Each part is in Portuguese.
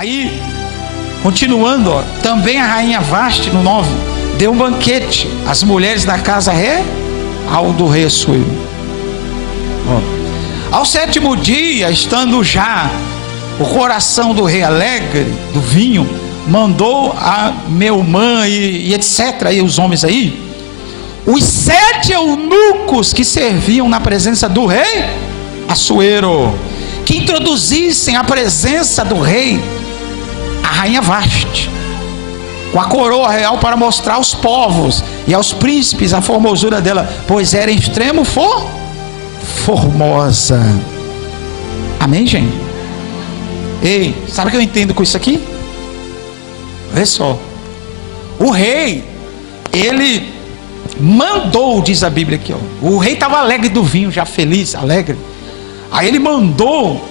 Aí, continuando, ó, também a rainha Vasti, no 9, deu um banquete às mulheres da casa real do rei Assuero. Ao 7º dia, estando já o coração do rei alegre do vinho, mandou a Meumã e etc, aí os homens aí, os 7 eunucos que serviam na presença do rei Assuero, que introduzissem a presença do rei a rainha Vasti, com a coroa real, para mostrar aos povos e aos príncipes a formosura dela, pois era em extremo formosa. Amém, gente? Ei, sabe o que eu entendo com isso aqui? Olha só, o rei, ele mandou, diz a Bíblia aqui, ó, o rei estava alegre do vinho, já feliz, alegre. Aí ele mandou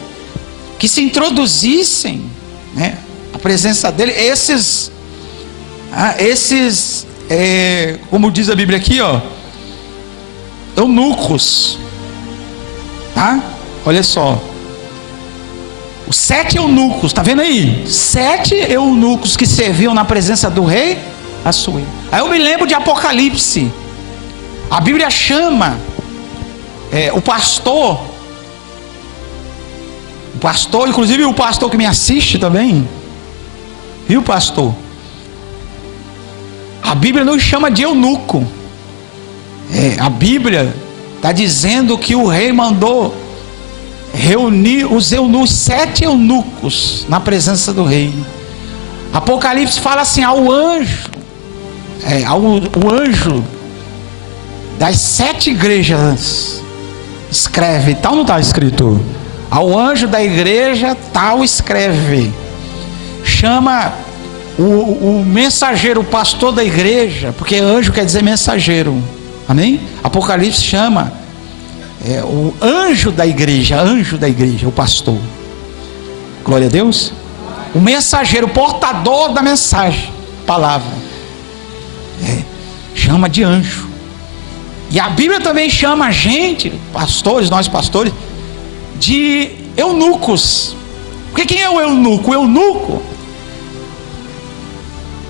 que se introduzissem, né, a presença dele, como diz a Bíblia aqui, ó, eunucos, tá? Olha só, os 7 eunucos, tá vendo aí? 7 eunucos que serviam na presença do rei Assuero. Aí eu me lembro de Apocalipse. A Bíblia chama o pastor, inclusive o pastor que me assiste também, viu, pastor? A Bíblia não chama de eunuco. A Bíblia está dizendo que o rei mandou reunir os eunucos, 7 eunucos na presença do rei. Apocalipse fala assim, ao anjo, o anjo das 7 igrejas, escreve, tal, não está escrito? Ao anjo da igreja tal escreve, chama o mensageiro, o pastor da igreja, porque anjo quer dizer mensageiro, amém? Apocalipse chama o anjo da igreja, o pastor, glória a Deus, o mensageiro, o portador da mensagem, palavra, chama de anjo. E a Bíblia também chama a gente, pastores, nós pastores, de eunucos. Porque quem é o eunuco? O eunuco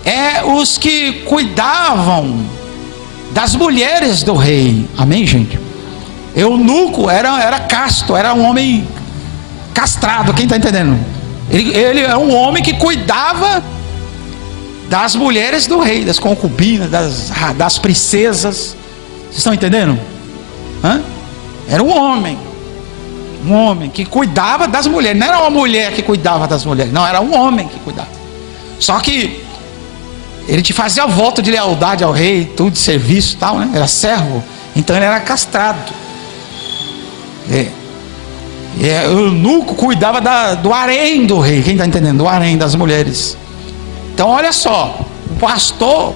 é os que cuidavam das mulheres do rei, amém, gente? Eunuco era casto, era um homem castrado, quem está entendendo? Ele é um homem que cuidava das mulheres do rei, das concubinas, das princesas. Vocês estão entendendo? Era um homem que cuidava das mulheres. Não era uma mulher que cuidava das mulheres, não, era um homem que cuidava. Só que ele te fazia voto de lealdade ao rei, tudo de serviço e tal, né? Era servo, então ele era castrado. O eunuco cuidava do harém do rei. Quem está entendendo? Do harém das mulheres. Então olha só, o pastor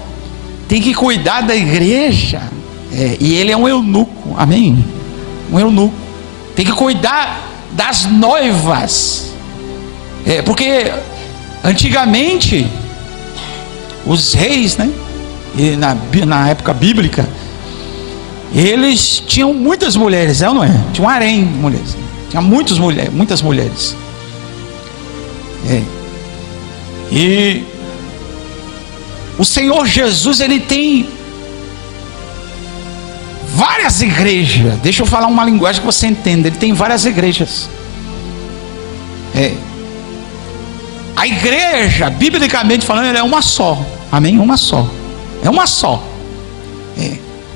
tem que cuidar da igreja, e ele é um eunuco, amém? Um eunuco tem que cuidar das noivas, porque antigamente os reis, né, e na época bíblica, eles tinham muitas mulheres, ou não é? Tinha um harém de mulheres, tinha muitas mulheres. E o Senhor Jesus, ele tem várias igrejas. Deixa eu falar uma linguagem que você entenda. Ele tem várias igrejas. A igreja, biblicamente falando, ela é uma só. Amém? Uma só. É uma só.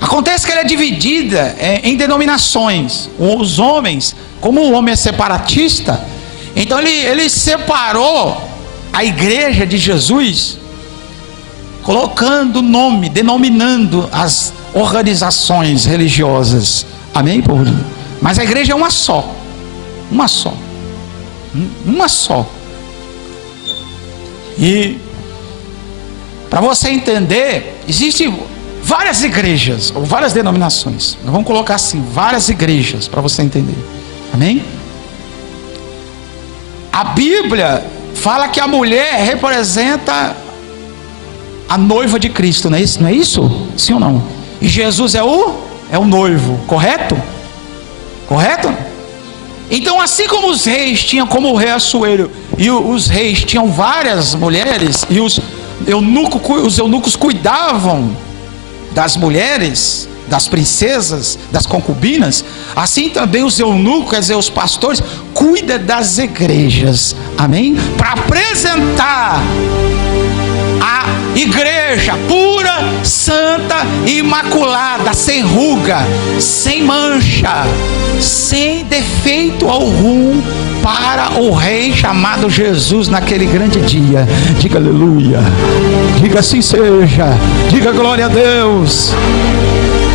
Acontece que ela é dividida em denominações. Os homens, como o homem é separatista, então ele separou a igreja de Jesus, colocando nome, denominando as organizações religiosas. Amém, povo? Mas a igreja é uma só. Uma só. Uma só. E para você entender, existem várias igrejas, ou várias denominações. Nós vamos colocar assim, várias igrejas, para você entender. Amém? A Bíblia fala que a mulher representa a noiva de Cristo, não é isso? Não é isso? Sim ou não? E Jesus é o noivo, correto? Correto? Então, assim como os reis tinham como o rei Assuero, e os reis tinham várias mulheres, e os eunucos cuidavam das mulheres, das princesas, das concubinas, assim também os eunucos, quer dizer, os pastores, cuidam das igrejas, amém? Para apresentar a igreja pura, santa e imaculada, sem ruga, sem mancha, sem defeito algum, para o rei chamado Jesus naquele grande dia. Diga aleluia, diga assim seja, diga glória a Deus,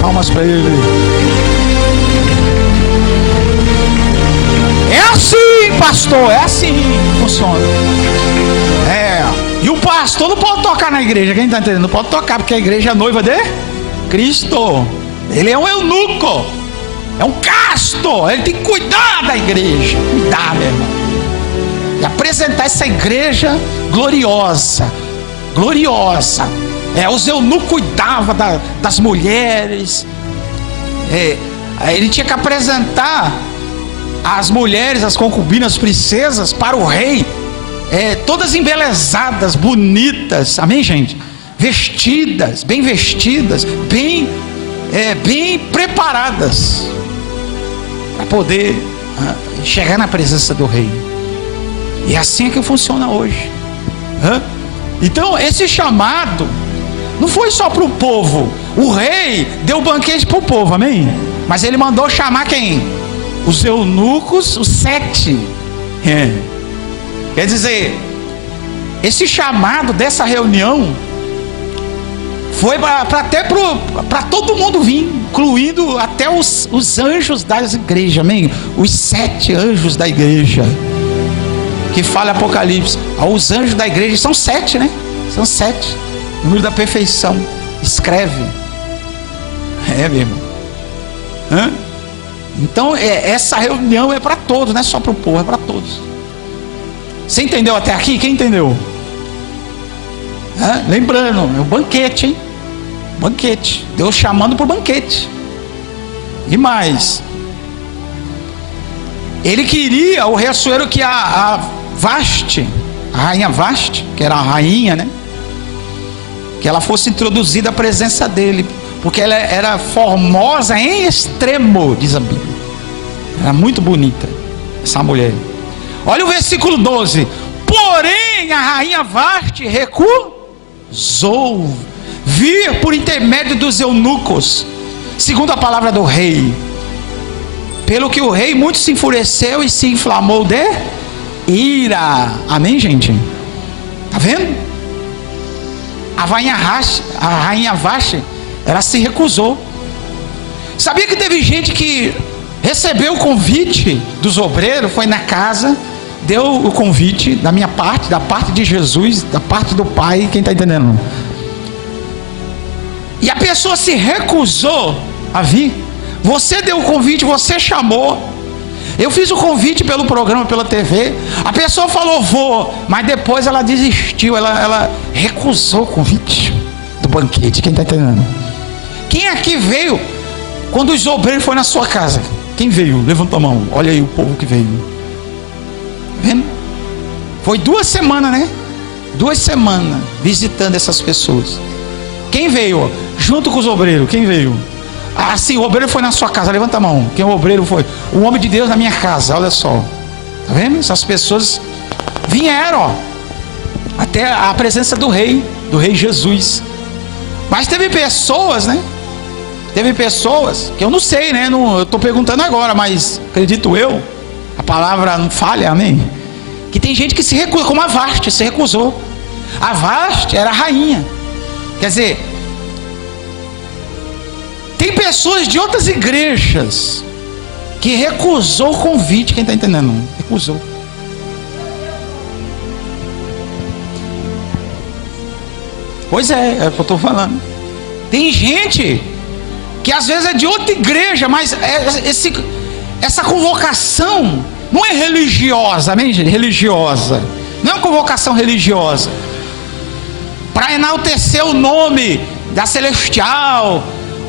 palmas para ele. É assim, pastor, é assim que funciona. E o pastor não pode tocar na igreja, quem está entendendo? Não pode tocar, porque a igreja é noiva de Cristo. Ele é um eunuco, é um casto, ele tem que cuidar da igreja, cuidar, meu irmão, e apresentar essa igreja gloriosa, gloriosa. Os eunucos cuidavam das mulheres, ele tinha que apresentar as mulheres, as concubinas, as princesas para o rei, todas embelezadas, bonitas, amém, gente? Vestidas, bem preparadas, para poder chegar na presença do rei. E assim é que funciona hoje. Então, esse chamado não foi só para o povo. O rei deu banquete para o povo, amém? Mas ele mandou chamar quem? Os eunucos, os 7. Quer dizer, esse chamado dessa reunião foi para todo mundo vir, incluindo até os anjos das igrejas, amém? Os 7 anjos da igreja, que fala Apocalipse. Os anjos da igreja são 7, né? São 7, número da perfeição. Escreve, meu irmão. Então, essa reunião é para todos, não é só para o povo, é para todos. Você entendeu até aqui? Quem entendeu? Lembrando, é um banquete, hein? Banquete. Deus chamando para o banquete. E mais, ele queria, o rei Assuero, que a Vaste, a rainha Vaste, que era a rainha, né? Que ela fosse introduzida à presença dele, porque ela era formosa em extremo, diz a Bíblia. Era muito bonita essa mulher. Olha o versículo 12. Porém, a rainha Vaste recusou vir por intermédio dos eunucos, segundo a palavra do rei. Pelo que o rei muito se enfureceu e se inflamou de ira. Amém, gente? Tá vendo? A rainha Vaste, ela se recusou. Sabia que teve gente que recebeu o convite dos obreiros, foi na casa, deu o convite da minha parte, da parte de Jesus, da parte do Pai, quem está entendendo? E a pessoa se recusou a vir. Você deu o convite, você chamou. Eu fiz o convite pelo programa, pela TV. A pessoa falou vou, mas depois ela desistiu, ela recusou o convite do banquete. Quem está entendendo? Quem aqui veio quando os obreiros foram na sua casa? Quem veio? Levanta a mão. Olha aí o povo que veio. Vendo? Foi 2 semanas, né? 2 semanas visitando essas pessoas. Quem veio? Junto com os obreiros. Quem veio? Sim, o obreiro foi na sua casa. Levanta a mão. Quem o obreiro foi? O homem de Deus na minha casa. Olha só. Tá vendo? Essas pessoas vieram até a presença do rei Jesus. Mas teve pessoas, né? Teve pessoas que eu não sei, né? Eu estou perguntando agora, mas acredito eu, a palavra não falha, amém? Que tem gente que se recusa, como a Vaste se recusou. A Vaste era a rainha. Quer dizer, tem pessoas de outras igrejas que recusou o convite. Quem está entendendo? Recusou. Pois é o que eu estou falando. Tem gente que às vezes é de outra igreja, mas essa convocação não é religiosa, amém, gente? Religiosa. Não é uma convocação religiosa para enaltecer o nome da Celestial,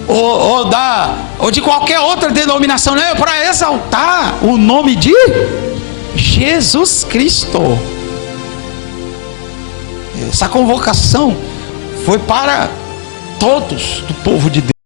ou de qualquer outra denominação, não, é para exaltar o nome de Jesus Cristo. Essa convocação foi para todos do povo de Deus.